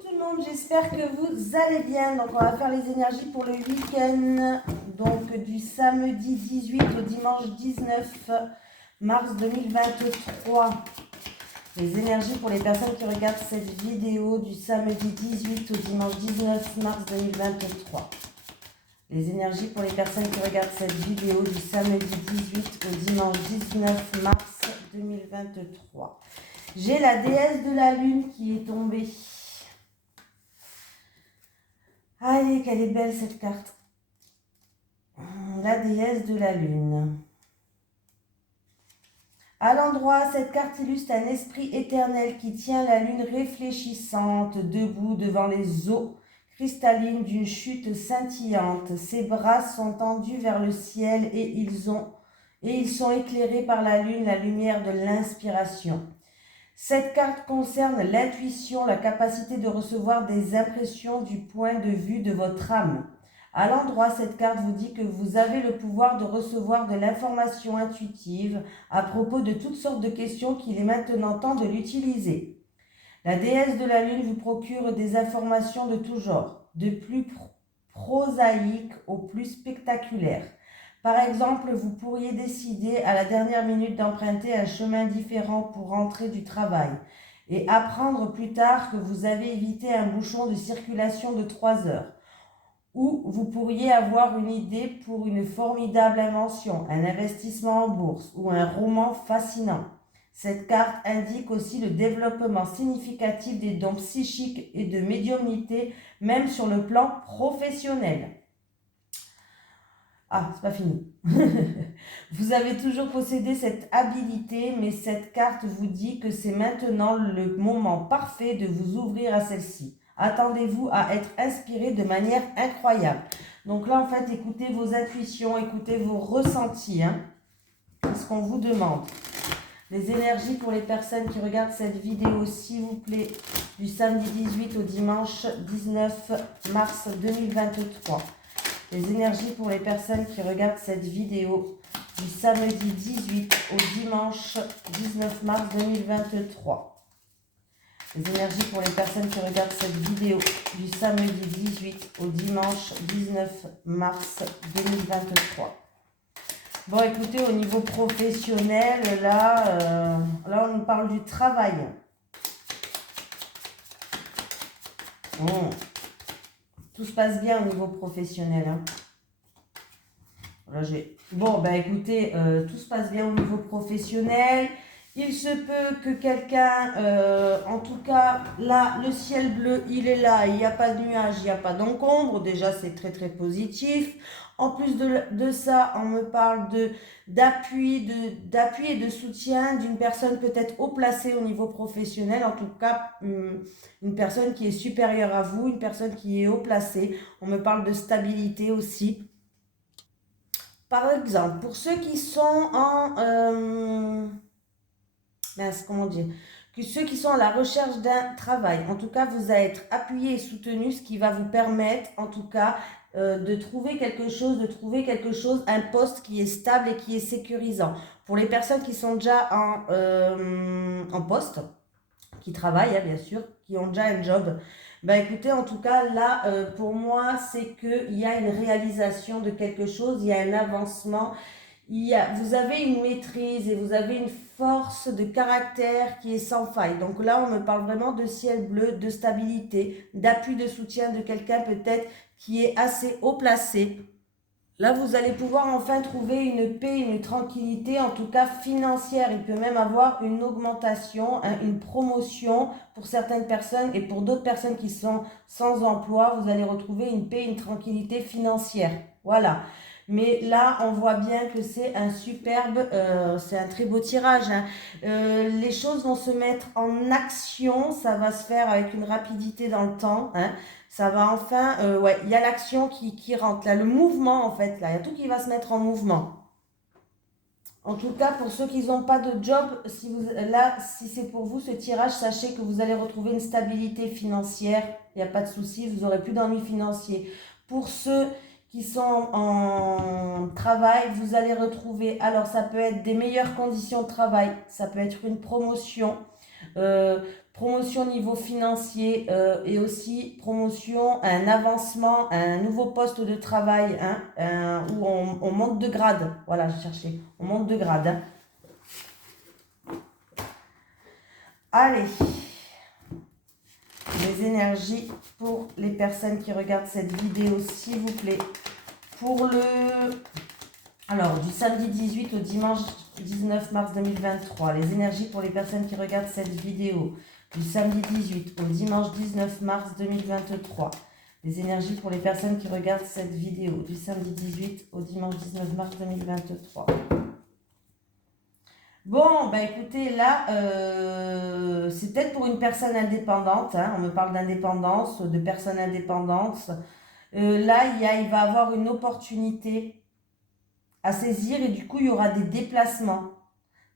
Tout le monde, j'espère que vous allez bien. Donc on va faire les énergies pour le week-end, donc du samedi 18 au dimanche 19 mars 2023. Les énergies pour les personnes qui regardent cette vidéo du samedi 18 au dimanche 19 mars 2023. Les énergies pour les personnes qui regardent cette vidéo du samedi 18 au dimanche 19 mars 2023. J'ai la déesse de la lune qui est tombée. Allez, qu'elle est belle cette carte. La déesse de la lune. À l'endroit, cette carte illustre un esprit éternel qui tient la lune réfléchissante, debout devant les eaux cristallines d'une chute scintillante. Ses bras sont tendus vers le ciel et ils sont éclairés par la lune, la lumière de l'inspiration. Cette carte concerne l'intuition, la capacité de recevoir des impressions du point de vue de votre âme. À l'endroit, cette carte vous dit que vous avez le pouvoir de recevoir de l'information intuitive à propos de toutes sortes de questions qu'il est maintenant temps de l'utiliser. La déesse de la lune vous procure des informations de tout genre, de plus prosaïques au plus spectaculaires. Par exemple, vous pourriez décider à la dernière minute d'emprunter un chemin différent pour rentrer du travail et apprendre plus tard que vous avez évité un bouchon de circulation de 3 heures. Ou vous pourriez avoir une idée pour une formidable invention, un investissement en bourse ou un roman fascinant. Cette carte indique aussi le développement significatif des dons psychiques et de médiumnité, même sur le plan professionnel. Ah, c'est pas fini. Vous avez toujours possédé cette habilité, mais cette carte vous dit que c'est maintenant le moment parfait de vous ouvrir à celle-ci. Attendez-vous à être inspiré de manière incroyable. Donc là, en fait, écoutez vos intuitions, écoutez vos ressentis. C'est ce qu'on vous demande. Les énergies pour les personnes qui regardent cette vidéo, s'il vous plaît, du samedi 18 au dimanche 19 mars 2023. Les énergies pour les personnes qui regardent cette vidéo du samedi 18 au dimanche 19 mars 2023. Les énergies pour les personnes qui regardent cette vidéo du samedi 18 au dimanche 19 mars 2023. Bon, écoutez, au niveau professionnel, là on nous parle du travail. Tout se passe bien au niveau professionnel. Là, bon, ben écoutez, tout se passe bien au niveau professionnel. Il se peut que quelqu'un, en tout cas, là, le ciel bleu, il est là, il n'y a pas de nuage, il n'y a pas d'encombre. Déjà, c'est très, très positif. En plus de ça, on me parle d'appui et de soutien d'une personne peut-être haut placée au niveau professionnel. En tout cas, une personne qui est supérieure à vous, une personne qui est haut placée. On me parle de stabilité aussi. Par exemple, pour ceux qui sont comment dire, que ceux qui sont à la recherche d'un travail, en tout cas, vous allez être appuyé et soutenu, ce qui va vous permettre, en tout cas, de trouver quelque chose, un poste qui est stable et qui est sécurisant. Pour les personnes qui sont déjà en poste, qui travaillent, bien sûr, qui ont déjà un job, écoutez, en tout cas, là, pour moi, c'est qu'il y a une réalisation de quelque chose, il y a un avancement, vous avez une maîtrise et vous avez une force de caractère qui est sans faille. Donc là, on me parle vraiment de ciel bleu, de stabilité, d'appui, de soutien de quelqu'un peut-être qui est assez haut placé. Là, vous allez pouvoir enfin trouver une paix, une tranquillité, en tout cas financière. Il peut même avoir une augmentation, une promotion pour certaines personnes et pour d'autres personnes qui sont sans emploi. Vous allez retrouver une paix, une tranquillité financière. Voilà. Mais là, on voit bien que c'est un superbe, c'est un très beau tirage. Les choses vont se mettre en action, ça va se faire avec une rapidité dans le temps. Ça va enfin, ouais, il y a l'action qui rentre là, le mouvement en fait, là, il y a tout qui va se mettre en mouvement. En tout cas, pour ceux qui n'ont pas de job, si c'est pour vous ce tirage, sachez que vous allez retrouver une stabilité financière, il n'y a pas de souci, vous n'aurez plus d'ennuis financiers. Pour ceux qui sont en travail, vous allez retrouver, alors ça peut être des meilleures conditions de travail, ça peut être une promotion, promotion au niveau financier et aussi promotion, un avancement, un nouveau poste de travail, hein, où on monte de grade. Voilà, je cherchais, on monte de grade. Hein. Allez, les énergies pour les personnes qui regardent cette vidéo, s'il vous plaît. Pour alors, du samedi 18 au dimanche 19 mars 2023, les énergies pour les personnes qui regardent cette vidéo. Du samedi 18 au dimanche 19 mars 2023. Les énergies pour les personnes qui regardent cette vidéo. Du samedi 18 au dimanche 19 mars 2023. Bon, bah écoutez, là, c'est peut-être pour une personne indépendante. Hein, on me parle d'indépendance, de personnes indépendantes. Là, il va avoir une opportunité à saisir et du coup, il y aura des déplacements.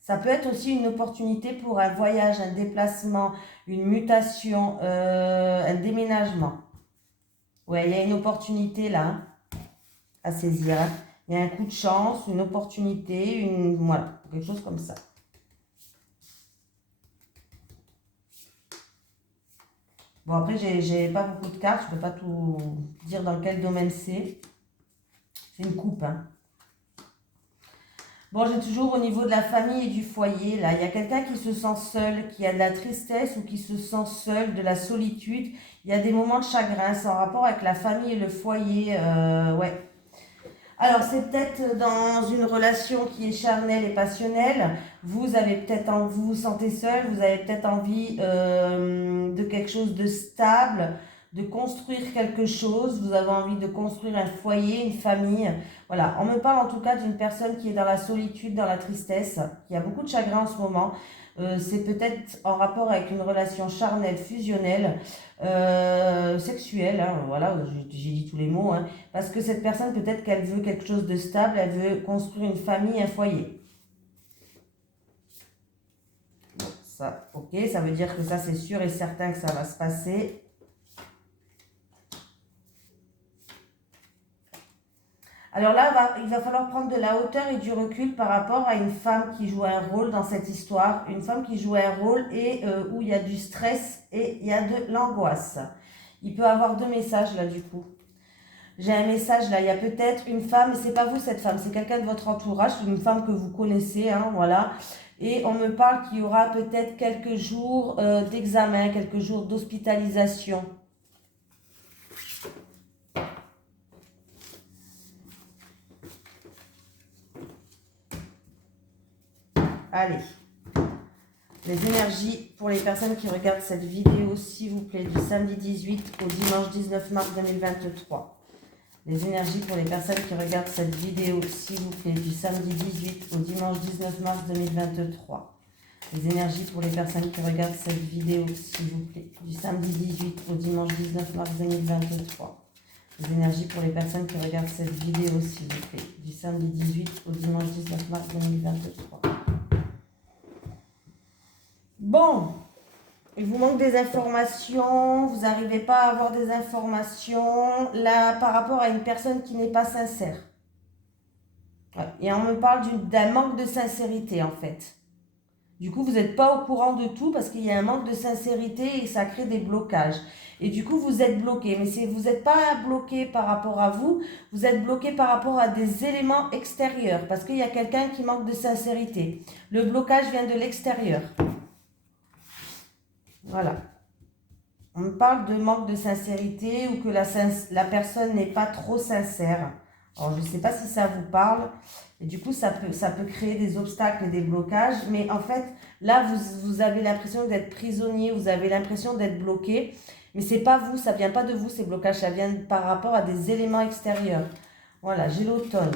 Ça peut être aussi une opportunité pour un voyage, un déplacement, une mutation, un déménagement. Ouais, il y a une opportunité là hein, à saisir. Hein. Il y a un coup de chance, une opportunité, voilà, quelque chose comme ça. Bon, après, j'ai pas beaucoup de cartes, je peux pas tout dire dans quel domaine c'est. C'est une coupe, hein. Bon, j'ai toujours au niveau de la famille et du foyer, là, il y a quelqu'un qui se sent seul, qui a de la tristesse ou qui se sent seul, de la solitude. Il y a des moments de chagrin, c'est en rapport avec la famille et le foyer, ouais. Alors, c'est peut-être dans une relation qui est charnelle et passionnelle. Vous vous sentez seul, vous avez peut-être envie de quelque chose de stable, de construire quelque chose. Vous avez envie de construire un foyer, une famille. Voilà, on me parle en tout cas d'une personne qui est dans la solitude, dans la tristesse, qui a beaucoup de chagrin en ce moment. C'est peut-être en rapport avec une relation charnelle, fusionnelle, sexuelle, hein, voilà, j'ai dit tous les mots, hein, parce que cette personne, peut-être qu'elle veut quelque chose de stable, elle veut construire une famille, un foyer. Bon, ça, ok, ça veut dire que ça, c'est sûr et certain que ça va se passer. Alors là, il va falloir prendre de la hauteur et du recul par rapport à une femme qui joue un rôle dans cette histoire. Une femme qui joue un rôle et où il y a du stress et il y a de l'angoisse. Il peut avoir deux messages là du coup. J'ai un message là, il y a peut-être une femme, mais c'est pas vous cette femme, c'est quelqu'un de votre entourage, une femme que vous connaissez, hein, voilà. Et on me parle qu'il y aura peut-être quelques jours d'examen, quelques jours d'hospitalisation. Allez, les énergies pour les personnes qui regardent cette vidéo, s'il vous plaît, du samedi 18 au dimanche 19 mars 2023. Les énergies pour les personnes qui regardent cette vidéo, s'il vous plaît, du samedi 18 au dimanche 19 mars 2023. Les énergies pour les personnes qui regardent cette vidéo, s'il vous plaît, du samedi 18 au dimanche 19 mars 2023. Les énergies pour les personnes qui regardent cette vidéo, s'il vous plaît, du samedi 18 au dimanche 19 mars 2023. Bon, il vous manque des informations, vous n'arrivez pas à avoir des informations là par rapport à une personne qui n'est pas sincère. Ouais, et on me parle d'un manque de sincérité en fait. Du coup, vous n'êtes pas au courant de tout parce qu'il y a un manque de sincérité et ça crée des blocages. Et du coup, vous êtes bloqué. Mais vous n'êtes pas bloqué par rapport à vous, vous êtes bloqué par rapport à des éléments extérieurs parce qu'il y a quelqu'un qui manque de sincérité. Le blocage vient de l'extérieur. Voilà. On me parle de manque de sincérité ou que la personne n'est pas trop sincère. Alors, je ne sais pas si ça vous parle. Et du coup, ça peut créer des obstacles et des blocages. Mais en fait, là, vous avez l'impression d'être prisonnier. Vous avez l'impression d'être bloqué. Mais ce n'est pas vous. Ça ne vient pas de vous, ces blocages. Ça vient par rapport à des éléments extérieurs. Voilà, j'ai l'automne.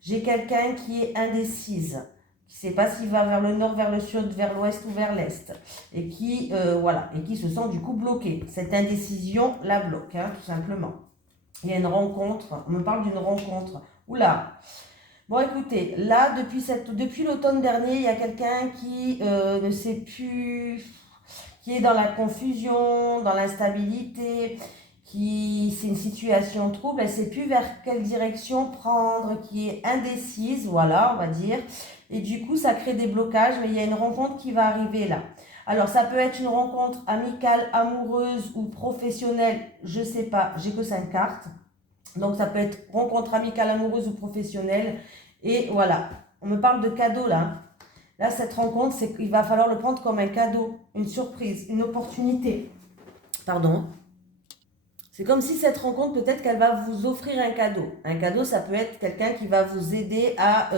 J'ai quelqu'un qui est indécise. Qui ne sait pas s'il va vers le nord, vers le sud, vers l'ouest ou vers l'est. Et qui, voilà, et qui se sent du coup bloqué. Cette indécision la bloque, hein, tout simplement. Il y a une rencontre, on me parle d'une rencontre. Oula. Bon, écoutez, là, depuis l'automne dernier, il y a quelqu'un qui ne sait plus, qui est dans la confusion, dans l'instabilité, c'est une situation trouble, elle ne sait plus vers quelle direction prendre, qui est indécise, voilà, on va dire. Et du coup, ça crée des blocages, mais il y a une rencontre qui va arriver là. Alors, ça peut être une rencontre amicale, amoureuse ou professionnelle. Je sais pas, j'ai que 5 cartes. Donc, ça peut être rencontre amicale, amoureuse ou professionnelle. Et voilà, on me parle de cadeau là. Là, cette rencontre, c'est qu'il va falloir le prendre comme un cadeau, une surprise, une opportunité. Pardon. C'est comme si cette rencontre, peut-être qu'elle va vous offrir un cadeau. Un cadeau, ça peut être quelqu'un qui va vous aider à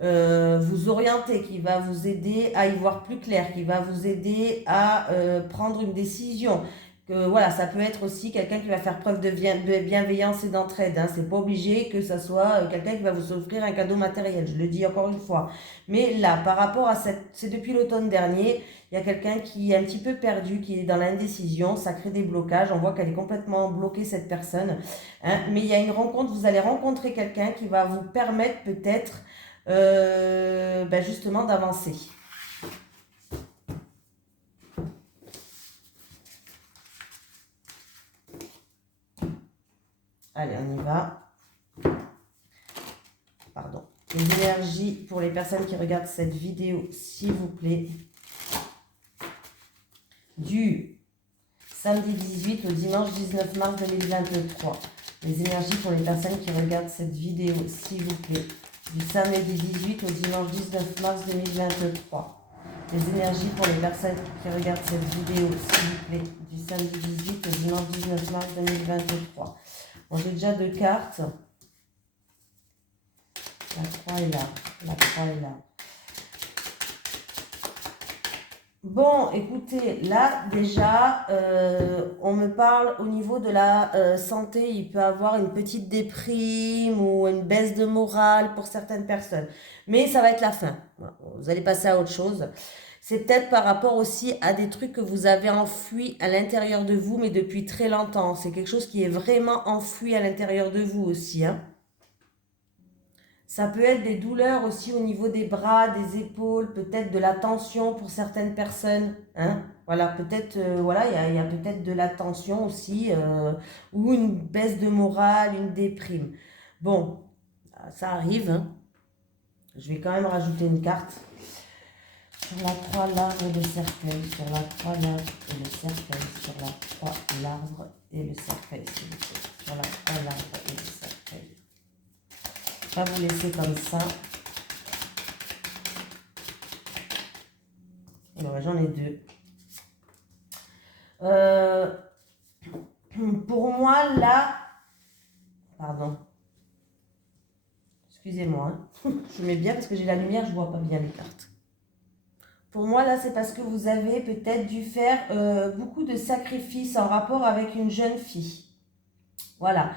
vous orienter, qui va vous aider à y voir plus clair, qui va vous aider à prendre une décision. Voilà, ça peut être aussi quelqu'un qui va faire preuve de bienveillance et d'entraide. Hein. C'est pas obligé que ça soit quelqu'un qui va vous offrir un cadeau matériel. Je le dis encore une fois. Mais là, par rapport à c'est depuis l'automne dernier, il y a quelqu'un qui est un petit peu perdu, qui est dans l'indécision. Ça crée des blocages. On voit qu'elle est complètement bloquée, cette personne. Hein. Mais il y a une rencontre. Vous allez rencontrer quelqu'un qui va vous permettre peut-être justement d'avancer. Allez, on y va. Pardon. Les énergies pour les personnes qui regardent cette vidéo, s'il vous plaît. Du samedi 18 au dimanche 19 mars 2023. Les énergies pour les personnes qui regardent cette vidéo, s'il vous plaît. Du samedi 18 au dimanche 19 mars 2023. Les énergies pour les personnes qui regardent cette vidéo, s'il vous plaît. Du samedi 18 au dimanche 19 mars 2023. Bon, j'ai déjà 2 cartes. La 3 est là. La 3 est là. Bon, écoutez, là, déjà, on me parle au niveau de la santé. Il peut avoir une petite déprime ou une baisse de morale pour certaines personnes. Mais ça va être la fin. Vous allez passer à autre chose. C'est peut-être par rapport aussi à des trucs que vous avez enfouis à l'intérieur de vous, mais depuis très longtemps. C'est quelque chose qui est vraiment enfoui à l'intérieur de vous aussi, hein. Ça peut être des douleurs aussi au niveau des bras, des épaules, peut-être de la tension pour certaines personnes. Hein. Voilà, peut-être, voilà, il y a peut-être de la tension aussi, ou une baisse de morale, une déprime. Bon, ça arrive. Hein. Je vais quand même rajouter une carte. Sur la 3, l'arbre et le cercueil. Sur la 3, l'arbre et le cercueil. Sur la 3, l'arbre et le cercueil, s'il vous plaît. Sur la 3, l'arbre et le cercueil. Je vais pas vous laisser comme ça. Alors, j'en ai 2. Pour moi, là... Pardon. Excusez-moi. Hein. Je mets bien parce que j'ai la lumière, je ne vois pas bien les cartes. Pour moi, là, c'est parce que vous avez peut-être dû faire beaucoup de sacrifices en rapport avec une jeune fille. Voilà.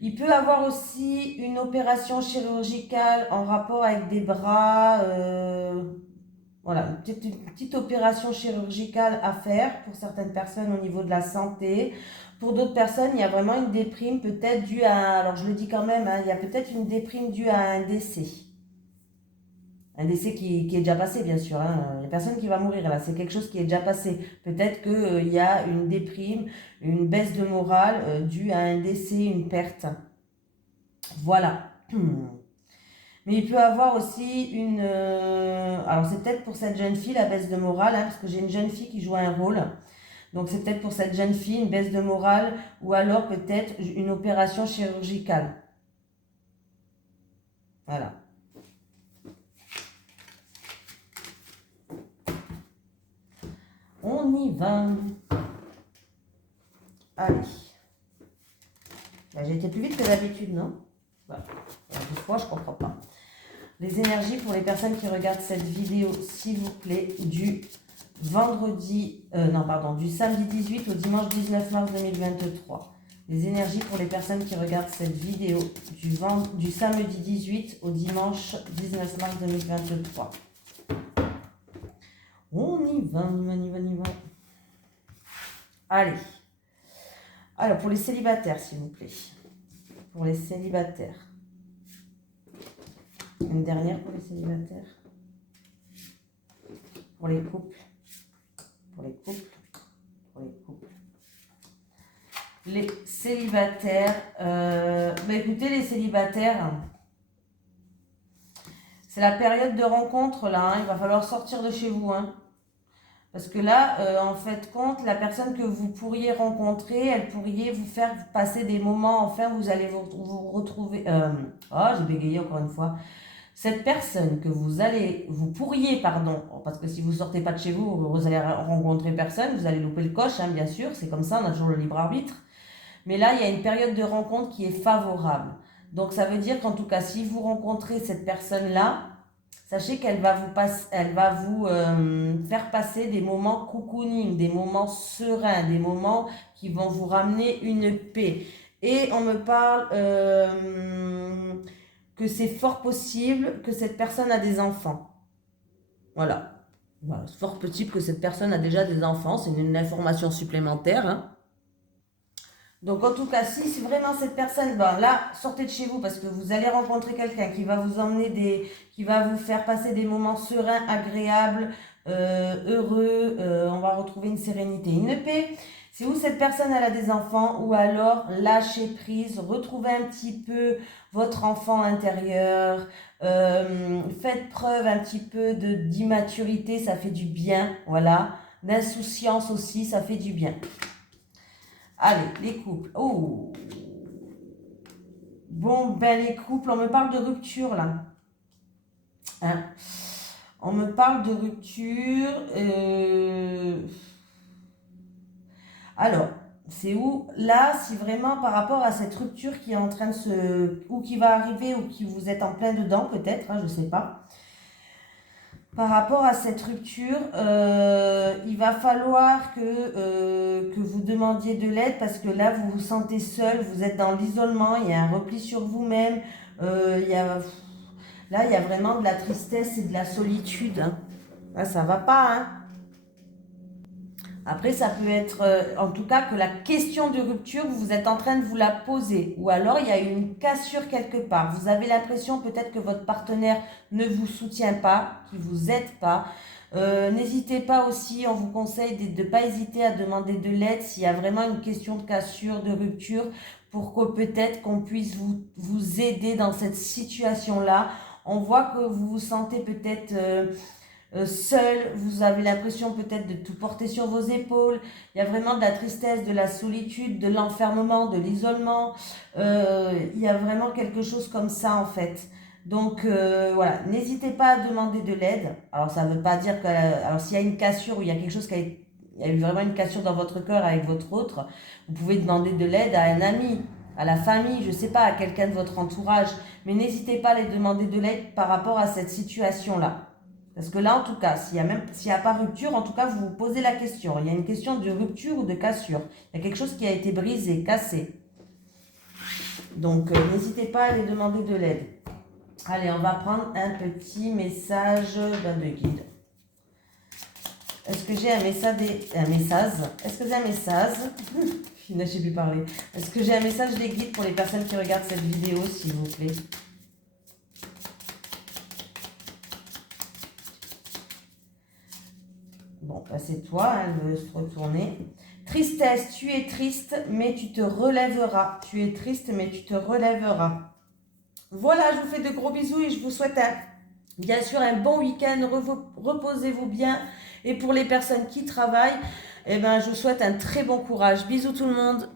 Il peut avoir aussi une opération chirurgicale en rapport avec des bras. Voilà, une petite opération chirurgicale à faire pour certaines personnes au niveau de la santé. Pour d'autres personnes, il y a vraiment une déprime peut-être due à... Alors, je le dis quand même, hein, il y a peut-être une déprime due à un décès. Un décès qui est déjà passé, bien sûr. Hein. Il n'y a personne qui va mourir là. C'est quelque chose qui est déjà passé. Peut-être qu'il y a une déprime, une baisse de morale due à un décès, une perte. Voilà. Mais il peut avoir aussi une... alors, c'est peut-être pour cette jeune fille, la baisse de morale, hein, parce que j'ai une jeune fille qui joue un rôle. Donc, c'est peut-être pour cette jeune fille, une baisse de morale, ou alors peut-être une opération chirurgicale. Voilà. On y va. Allez. J'ai été plus vite que d'habitude, non? Voilà. Des fois, je ne comprends pas. Les énergies pour les personnes qui regardent cette vidéo, s'il vous plaît, du du samedi 18 au dimanche 19 mars 2023. Les énergies pour les personnes qui regardent cette vidéo du samedi 18 au dimanche 19 mars 2023. On y va, on y va, on y va. Allez. Alors, pour les célibataires, s'il vous plaît. Pour les célibataires. Une dernière pour les célibataires. Pour les couples. Pour les couples. Pour les couples. Les célibataires. Écoutez, les célibataires, c'est la période de rencontre là. Hein, il va falloir sortir de chez vous. Hein. Parce que là, en fait, compte, la personne que vous pourriez rencontrer, elle pourrait vous faire passer des moments, enfin, vous allez vous retrouver... oh, j'ai bégayé encore une fois. Cette personne que vous pourriez, pardon, parce que si vous sortez pas de chez vous, vous allez rencontrer personne, vous allez louper le coche, hein, bien sûr, c'est comme ça, on a toujours le libre arbitre. Mais là, il y a une période de rencontre qui est favorable. Donc, ça veut dire qu'en tout cas, si vous rencontrez cette personne-là, sachez qu'elle va vous faire passer des moments cocooning, des moments sereins, des moments qui vont vous ramener une paix. Et on me parle que c'est fort possible que cette personne a des enfants. Voilà. Voilà, c'est fort possible que cette personne a déjà des enfants. C'est une information supplémentaire, hein. Donc en tout cas, si vraiment cette personne, ben là, sortez de chez vous parce que vous allez rencontrer quelqu'un qui va vous emmener qui va vous faire passer des moments sereins, agréables, heureux, on va retrouver une sérénité, une paix. Si vous, cette personne, elle a des enfants, ou alors lâchez prise, retrouvez un petit peu votre enfant intérieur, faites preuve un petit peu d'immaturité, ça fait du bien, voilà, d'insouciance aussi, ça fait du bien. Allez, les couples. Oh. Bon, ben les couples, on me parle de rupture là. Hein? On me parle de rupture. Alors, c'est où là, si vraiment par rapport à cette rupture qui est en train de ou qui va arriver, ou qui vous êtes en plein dedans peut-être, hein, je ne sais pas. Par rapport à cette rupture, il va falloir que vous demandiez de l'aide parce que là, vous vous sentez seul, vous êtes dans l'isolement, il y a un repli sur vous-même, là, il y a vraiment de la tristesse et de la solitude. Hein. Là, ça va pas, hein. Après, ça peut être, en tout cas, que la question de rupture, vous êtes en train de vous la poser. Ou alors, il y a une cassure quelque part. Vous avez l'impression peut-être que votre partenaire ne vous soutient pas, qu'il ne vous aide pas. N'hésitez pas aussi, on vous conseille de ne pas hésiter à demander de l'aide s'il y a vraiment une question de cassure, de rupture, pour que peut-être qu'on puisse vous aider dans cette situation-là. On voit que vous vous sentez peut-être... seul, vous avez l'impression peut-être de tout porter sur vos épaules, il y a vraiment de la tristesse, de la solitude, de l'enfermement, de l'isolement, il y a vraiment quelque chose comme ça en fait. Donc voilà, n'hésitez pas à demander de l'aide. Alors ça ne veut pas dire que, alors s'il y a une cassure ou il y a quelque chose il y a eu vraiment une cassure dans votre cœur avec votre autre, vous pouvez demander de l'aide à un ami, à la famille, je ne sais pas, à quelqu'un de votre entourage, mais n'hésitez pas à les demander de l'aide par rapport à cette situation-là. Parce que là, en tout cas, s'il n'y a pas rupture, en tout cas, vous vous posez la question. Il y a une question de rupture ou de cassure. Il y a quelque chose qui a été brisé, cassé. Donc, n'hésitez pas à aller demander de l'aide. Allez, on va prendre un petit message de guide. Est-ce que j'ai un message Est-ce que j'ai un message Je ne sais plus parler. Est-ce que j'ai un message des guides pour les personnes qui regardent cette vidéo, s'il vous plaît? Bon, bah c'est toi, hein, elle veut se retourner. Tristesse, tu es triste, mais tu te relèveras. Tu es triste, mais tu te relèveras. Voilà, je vous fais de gros bisous et je vous souhaite bien sûr un bon week-end. Reposez-vous bien. Et pour les personnes qui travaillent, eh ben, je vous souhaite un très bon courage. Bisous tout le monde.